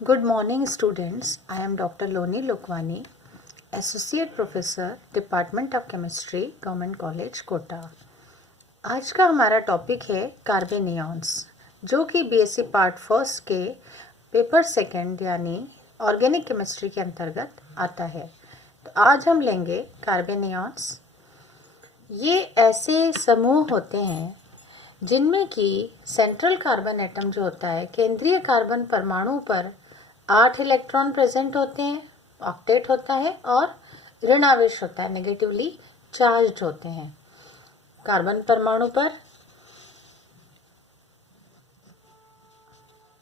Good morning students. I am Dr. Loni Lokwani, Associate Professor, Department of Chemistry, Government College, Kota. आज का हमारा topic है कार्बेनियॉन्स, जो कि बीएससी पार्ट फर्स्ट के पेपर सेकंड यानी ऑर्गेनिक केमिस्ट्री के अंतर्गत आता है। तो आज हम लेंगे कार्बेनियॉन्स। ये ऐसे समूह होते हैं जिनमें कि सेंट्रल कार्बन एटम जो होता है, केंद्रीय कार्बन परमाणु पर 8 इलेक्ट्रॉन प्रेजेंट होते हैं, ऑक्टेट होता है और ऋणावेश होता है, नेगेटिवली चार्ज्ड होते हैं। कार्बन परमाणु पर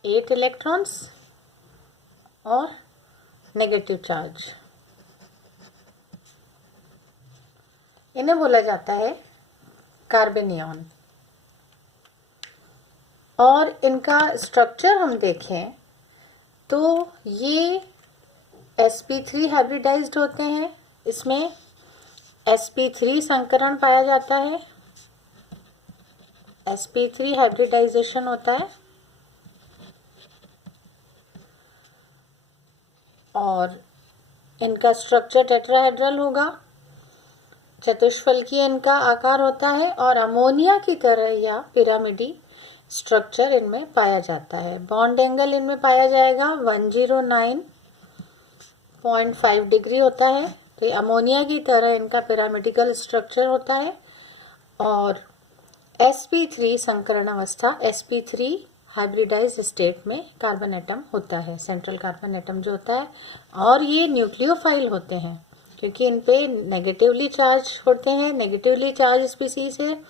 8 इलेक्ट्रॉन्स और नेगेटिव चार्ज, इन्हें बोला जाता है कार्बेनियॉन। और इनका स्ट्रक्चर हम देखें तो ये sp3 हाइब्रिडाइज्ड होते हैं। इसमें sp3 संकरण पाया जाता है, sp3 हाइब्रिडाइजेशन होता है। और इनका स्ट्रक्चर टेट्राहेड्रल होगा, चतुष्फलकीय इनका आकार होता है और अमोनिया की तरह या पिरामिडी स्ट्रक्चर इनमें पाया जाता है। बॉन्ड एंगल इनमें पाया जाएगा 109.5 डिग्री होता है। तो ये अमोनिया की तरह इनका पिरामिडिकल स्ट्रक्चर होता है। और sp3 संकरण अवस्था, sp3 हाइब्रिडाइज्ड स्टेट में कार्बन एटम होता है, सेंट्रल कार्बन एटम जो होता है। और ये न्यूक्लियोफाइल होते हैं क्योंकि इन पे नेगेटिवली चार्ज होते हैं, नेगेटिवली चार्ज स्पीसीज है,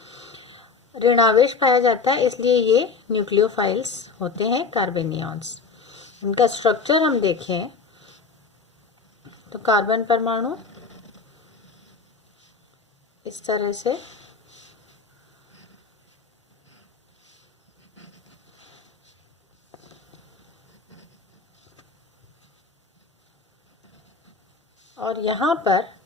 ऋणावेश पाया जाता है, इसलिए ये न्यूक्लियोफाइल्स होते हैं कार्बेनियॉन्स। इनका स्ट्रक्चर हम देखें तो कार्बन परमाणु इस तरह से और यहाँ पर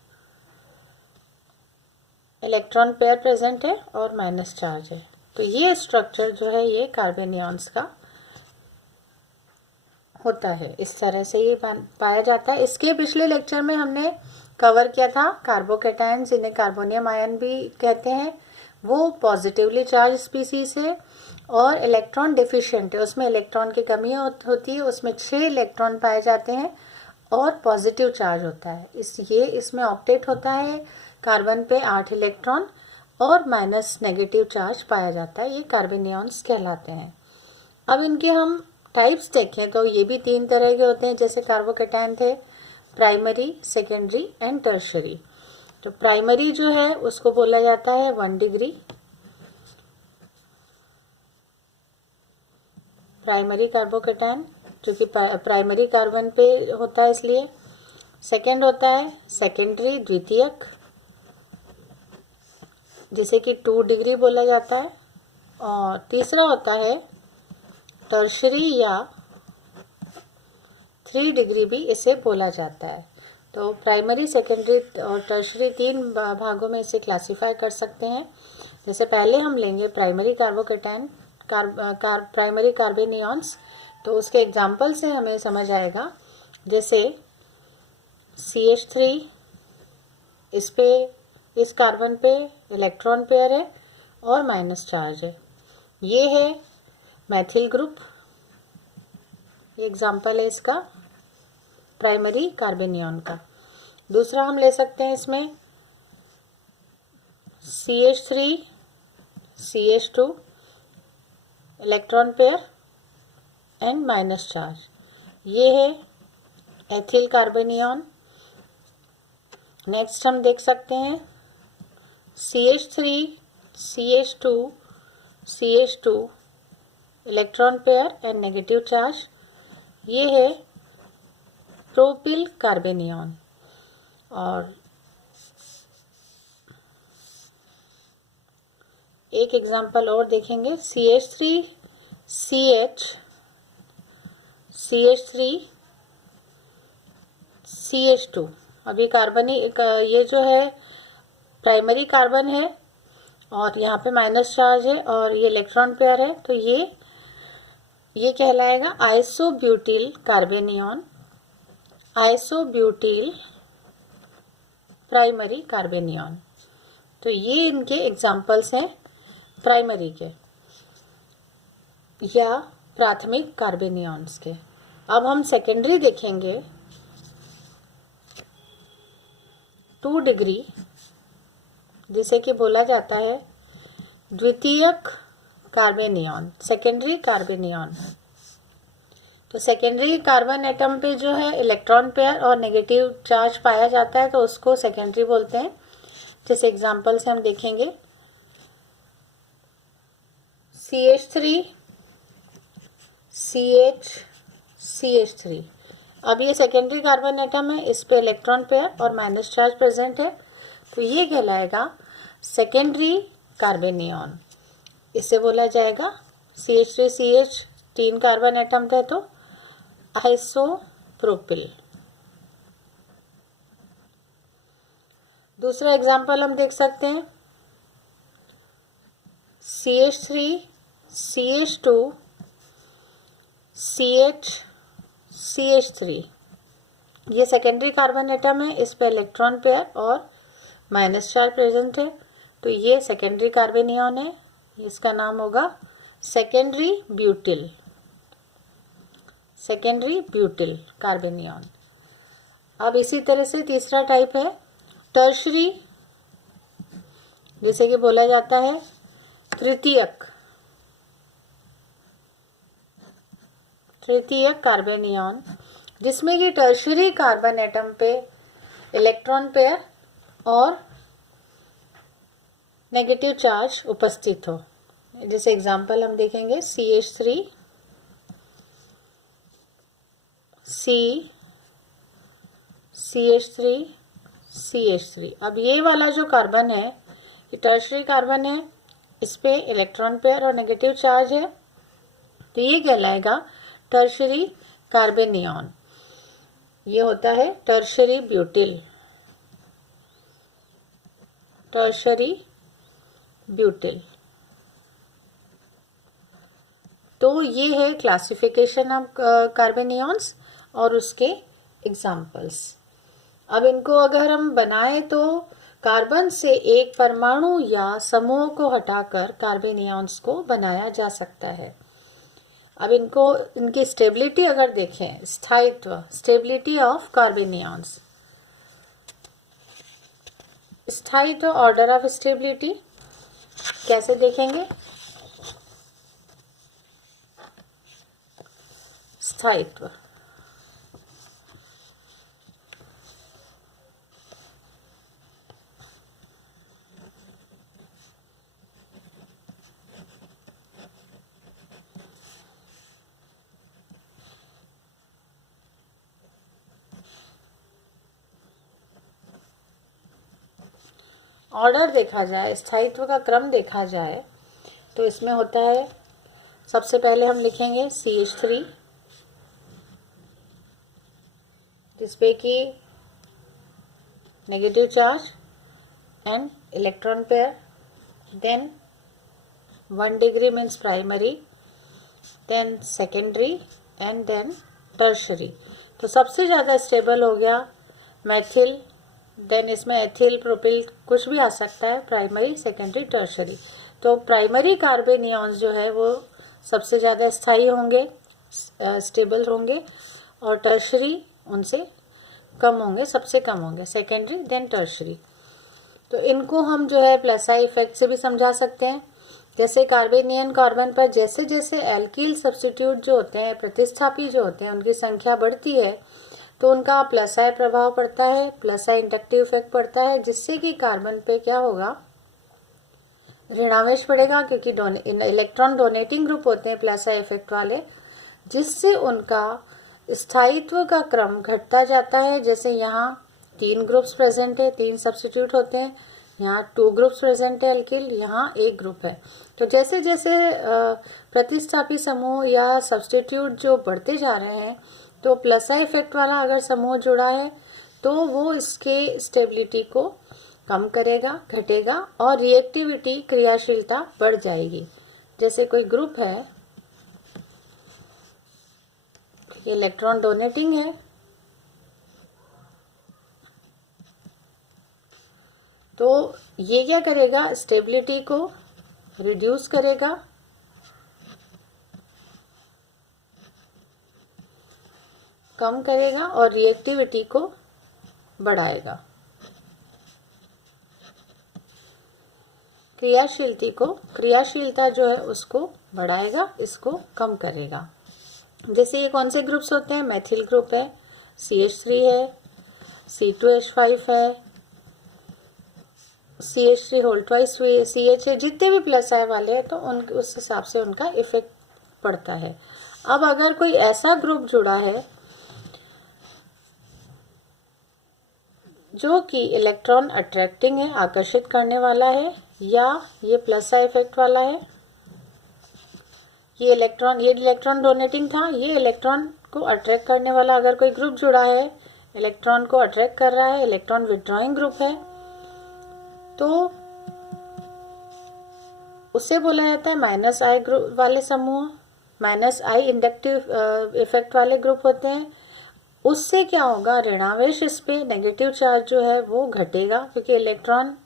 इलेक्ट्रॉन पेयर प्रेजेंट है और माइनस चार्ज है। तो ये स्ट्रक्चर जो है ये कार्बेनियॉन्स का होता है, इस तरह से ये पाया जाता है। इसके पिछले लेक्चर में हमने कवर किया था कार्बोकैटायंस, इन्हें कार्बोनियम आयन भी कहते हैं। वो पॉजिटिवली चार्ज स्पीसीज है और इलेक्ट्रॉन डिफिशिएंट है, उसमें इलेक्ट्रॉन की कमी होती है, उसमें 6 इलेक्ट्रॉन पाए जाते हैं और पॉजिटिव चार्ज होता है। इसमें ऑक्टेट होता है, कार्बन पे 8 इलेक्ट्रॉन और माइनस नेगेटिव चार्ज पाया जाता है। ये कार्बेनियॉन्स कहलाते हैं। अब इनके हम टाइप्स देखें तो ये भी 3 तरह के होते हैं, जैसे कार्बोकैटायन थे, प्राइमरी, सेकेंडरी एंड टर्शरी। तो प्राइमरी जो है उसको बोला जाता है 1 डिग्री, प्राइमरी कार्बोकैटायन, जो कि प्राइमरी कार्बन पे होता है इसलिए। सेकेंड होता है सेकेंडरी, द्वितीयक, जिसे कि 2 डिग्री बोला जाता है। और तीसरा होता है टर्शरी या 3 डिग्री भी इसे बोला जाता है। तो प्राइमरी, सेकेंडरी और टर्शरी 3 भागों में इसे क्लासिफाई कर सकते हैं। जैसे पहले हम लेंगे प्राइमरी कार्बोकैटायन, प्राइमरी कार्बेनियॉन्स। तो उसके एग्जाम्पल से हमें समझ आएगा, जैसे CH3, इस कार्बन पे इलेक्ट्रॉन पेयर है और माइनस चार्ज है। ये है मैथिल ग्रुप, ये एग्जाम्पल है इसका प्राइमरी कार्बेनियॉन का। दूसरा हम ले सकते हैं इसमें CH3, CH2, electron pair and minus charge, ये है एथिल कार्बेनियॉन। नेक्स्ट हम देख सकते हैं CH3, CH2, CH2, electron pair and negative charge, ये है प्रोपिल कार्बेनियॉन। और एक एग्जांपल और देखेंगे, CH3, CH, CH3, CH2। अभी कार्बनी ये जो है प्राइमरी कार्बन है और यहाँ पे माइनस चार्ज है और ये इलेक्ट्रॉन पेयर है, तो ये ये कहलाएगा आइसोब्यूटिल कार्बेनियन, आइसोब्यूटिल प्राइमरी कार्बेनियन। तो ये इनके एग्जाम्पल्स हैं प्राइमरी के या प्राथमिक कार्बेनियंस के। अब हम सेकेंडरी देखेंगे। 2 डिग्री जिसे कि बोला जाता है द्वितीयक कार्बेनियन, सेकेंडरी कार्बेनियन। तो सेकेंडरी कार्बन एटम पे जो है इलेक्ट्रॉन पेयर और नेगेटिव चार्ज पाया जाता है, तो उसको सेकेंडरी बोलते हैं। जैसे एग्जांपल से हम देखेंगे CH3 CH CH3। अब ये सेकेंडरी कार्बन एटम है, इस पे इलेक्ट्रॉन पेयर और माइनस चार्ज प्रेजेंट है, तो ये कहलाएगा सेकेंडरी कार्बेनियन। इसे बोला जाएगा CH3 CH 3 कार्बन एटम है तो आइसोप्रोपिल। दूसरा एग्जांपल हम देख सकते हैं CH3 CH2 CH CH3। ये सेकेंडरी कार्बन एटम है, इस पे इलेक्ट्रॉन पेयर और माइनस चार्ज प्रेजेंट है, तो ये सेकेंडरी कार्बेनियन है। इसका नाम होगा सेकेंडरी ब्यूटिल, सेकेंडरी ब्यूटिल कार्बेनियन। अब इसी तरह से तीसरा टाइप है टर्शरी, जिसे कि बोला जाता है तृतीयक कार्बेनियन, जिसमें कि टर्शरी कार्बन एटम पे इलेक्ट्रॉन पेयर और नेगेटिव चार्ज उपस्थित हो। जैसे एग्जांपल हम देखेंगे CH3 CH3 CH3। अब ये वाला जो कार्बन है ये टर्शरी कार्बन है, इस पे इलेक्ट्रॉन पेयर और नेगेटिव चार्ज है, तो ये कहलाएगा टर्शरी कार्बेनियन। ये होता है टर्शरी ब्यूटिल, टर्शरी ब्यूटिल। तो ये है क्लासिफिकेशन ऑफ कार्बेनियंस और उसके एग्जाम्पल्स। अब इनको अगर हम बनाए तो कार्बन से एक परमाणु या समूह को हटाकर कार्बेनियंस को बनाया जा सकता है। अब इनको इनकी स्टेबिलिटी अगर देखें, स्थायित्व, स्टेबिलिटी ऑफ कार्बेनियंस, स्थायित्व, ऑर्डर ऑफ स्टेबिलिटी कैसे देखेंगे? स्थायित्व, ऑर्डर देखा जाए, स्थायित्व का क्रम देखा जाए तो इसमें होता है, सबसे पहले हम लिखेंगे CH3 जिसपे कि negative charge and electron pair, then 1 degree means primary, then secondary and then tertiary. तो सबसे ज़्यादा स्टेबल हो गया मैथिल, देन इसमें एथिल, प्रोपिल कुछ भी आ सकता है, प्राइमरी, सेकेंडरी, टर्शरी। तो प्राइमरी कार्बेनियंस जो है वो सबसे ज़्यादा स्थायी होंगे, स्टेबल होंगे, और टर्शरी उनसे कम होंगे, सबसे कम होंगे, सेकेंडरी देन टर्शरी। तो इनको हम जो है प्लस आई इफेक्ट से भी समझा सकते हैं। जैसे कार्बेनियन कार्बन पर जैसे जैसे एल्किल सब्स्टिट्यूट जो होते हैं, प्रतिस्थापी जो होते हैं, उनकी संख्या बढ़ती है तो उनका प्लस आई प्रभाव पड़ता है, प्लस आई इंडक्टिव इफेक्ट पड़ता है, जिससे कि कार्बन पे क्या होगा, ऋणावेश पड़ेगा, क्योंकि इलेक्ट्रॉन डोनेटिंग ग्रुप होते हैं प्लस आई इफेक्ट वाले, जिससे उनका स्थायित्व का क्रम घटता जाता है। जैसे यहाँ 3 ग्रुप्स प्रेजेंट है, 3 सब्स्टिट्यूट होते हैं, यहाँ 2 ग्रुप्स प्रेजेंट है एल्किल, यहाँ 1 ग्रुप है। तो जैसे जैसे प्रतिस्थापी समूह या सब्स्टिट्यूट जो बढ़ते जा रहे हैं, तो प्लस आई इफेक्ट वाला अगर समूह जुड़ा है तो वो इसके स्टेबिलिटी को कम करेगा, घटेगा, और रिएक्टिविटी, क्रियाशीलता बढ़ जाएगी। जैसे कोई ग्रुप है ये इलेक्ट्रॉन डोनेटिंग है, तो ये क्या करेगा, स्टेबिलिटी को रिड्यूस करेगा, कम करेगा और रिएक्टिविटी को बढ़ाएगा, क्रियाशीलता जो है उसको बढ़ाएगा, इसको कम करेगा। जैसे ये कौन से ग्रुप्स होते हैं, मैथिल ग्रुप है, CH3 है, C2H5 है, CH3 होल ट्वाइस CH है, जितने भी प्लस आई वाले हैं तो उस हिसाब से उनका इफेक्ट पड़ता है। अब अगर कोई ऐसा ग्रुप जुड़ा है जो कि इलेक्ट्रॉन अट्रैक्टिंग है, आकर्षित करने वाला है, या ये प्लस आई इफेक्ट वाला है, ये इलेक्ट्रॉन डोनेटिंग था, ये इलेक्ट्रॉन को अट्रैक्ट करने वाला अगर कोई ग्रुप जुड़ा है, इलेक्ट्रॉन को अट्रैक्ट कर रहा है, इलेक्ट्रॉन विड्रॉइंग ग्रुप है, तो उसे बोला जाता है माइनस आई ग्रुप वाले समूह। माइनस आई इंडक्टिव इफेक्ट वाले ग्रुप होते हैं। उससे क्या होगा, ऋणावेश इस पे, नेगेटिव चार्ज जो है वो घटेगा, क्योंकि इलेक्ट्रॉन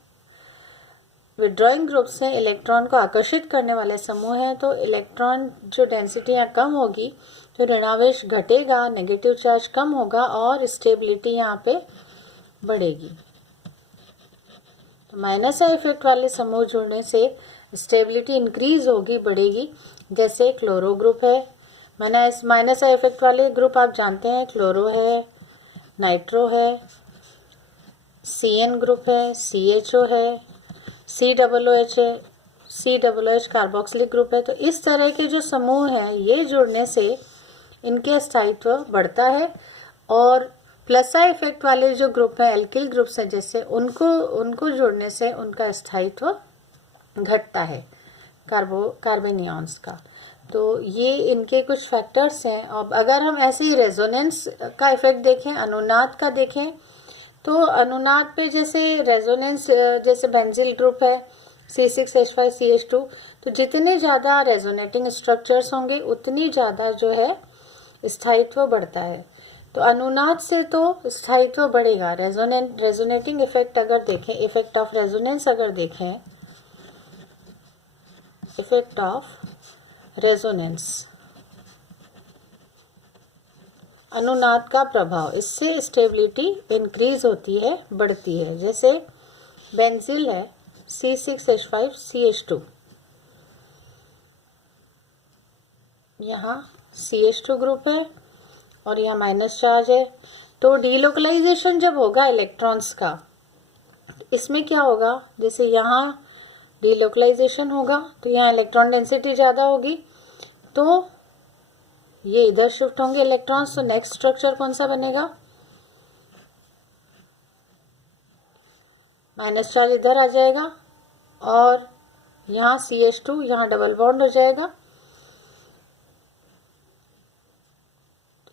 विड्रॉइंग ग्रुप से इलेक्ट्रॉन को आकर्षित करने वाले समूह हैं, तो इलेक्ट्रॉन जो डेंसिटी यहाँ कम होगी तो ऋणावेश घटेगा, नेगेटिव चार्ज कम होगा और स्टेबिलिटी यहाँ पे बढ़ेगी। तो माइनस आई इफेक्ट वाले समूह जुड़ने से स्टेबिलिटी इंक्रीज होगी, बढ़ेगी। जैसे क्लोरो ग्रुप है, माइनस आई इफेक्ट वाले ग्रुप आप जानते हैं, क्लोरो है, नाइट्रो है, CN ग्रुप है, CHO है, COOH है, COOH कार्बोक्सिलिक ग्रुप है। तो इस तरह के जो समूह हैं ये जुड़ने से इनके स्थायित्व बढ़ता है, और प्लस आई इफेक्ट वाले जो ग्रुप हैं, एल्किल ग्रुप्स हैं जैसे, उनको जुड़ने से उनका स्थायित्व घटता है, कार्बेनियॉन्स का। तो ये इनके कुछ फैक्टर्स हैं। अब अगर हम ऐसे ही रेजोनेंस का इफेक्ट देखें, अनुनाद का देखें, तो अनुनाद पे जैसे रेजोनेंस, जैसे बेंजील ग्रुप है C6H5CH2, तो जितने ज़्यादा रेजोनेटिंग स्ट्रक्चर्स होंगे उतनी ज़्यादा जो है स्थायित्व बढ़ता है। तो अनुनाद से तो स्थायित्व बढ़ेगा। रेजोनेटिंग इफेक्ट अगर देखें, इफेक्ट ऑफ रेजोनेंस अगर देखें, इफेक्ट ऑफ रेजोनेंस, अनुनाद का प्रभाव, इससे स्टेबिलिटी इंक्रीज होती है, बढ़ती है। जैसे बेंजील है C6H5CH2, यहाँ CH2 ग्रुप है और यहाँ माइनस चार्ज है। तो डीलोकलाइजेशन जब होगा इलेक्ट्रॉन्स का, इसमें क्या होगा, जैसे यहाँ डीलोकलाइजेशन होगा तो यहाँ इलेक्ट्रॉन डेंसिटी ज़्यादा होगी, तो ये इधर शिफ्ट होंगे इलेक्ट्रॉन्स। तो नेक्स्ट स्ट्रक्चर कौन सा बनेगा, माइनस चार्ज इधर आ जाएगा और यहाँ CH2, यहाँ डबल बॉन्ड हो जाएगा।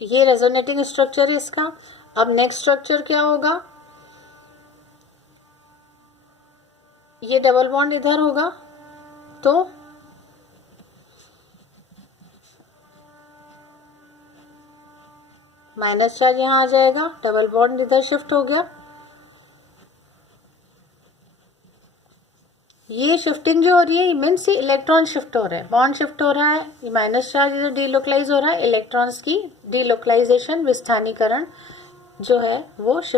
ये रेजोनेटिंग स्ट्रक्चर है इसका। अब नेक्स्ट स्ट्रक्चर क्या होगा, ये डबल बॉन्ड इधर होगा, तो माइनस चार्ज यहाँ आ जाएगा, डबल बॉन्ड इधर शिफ्ट हो गया। ये शिफ्टिंग जो हो रही है मीन्स इलेक्ट्रॉन शिफ्ट हो रहा है, बॉन्ड शिफ्ट हो रहा है, ये माइनस चार्ज इधर डीलोकलाइज हो रहा है, इलेक्ट्रॉन्स की डीलोकलाइजेशन, विस्थानीकरण जो है वो शिफ्ट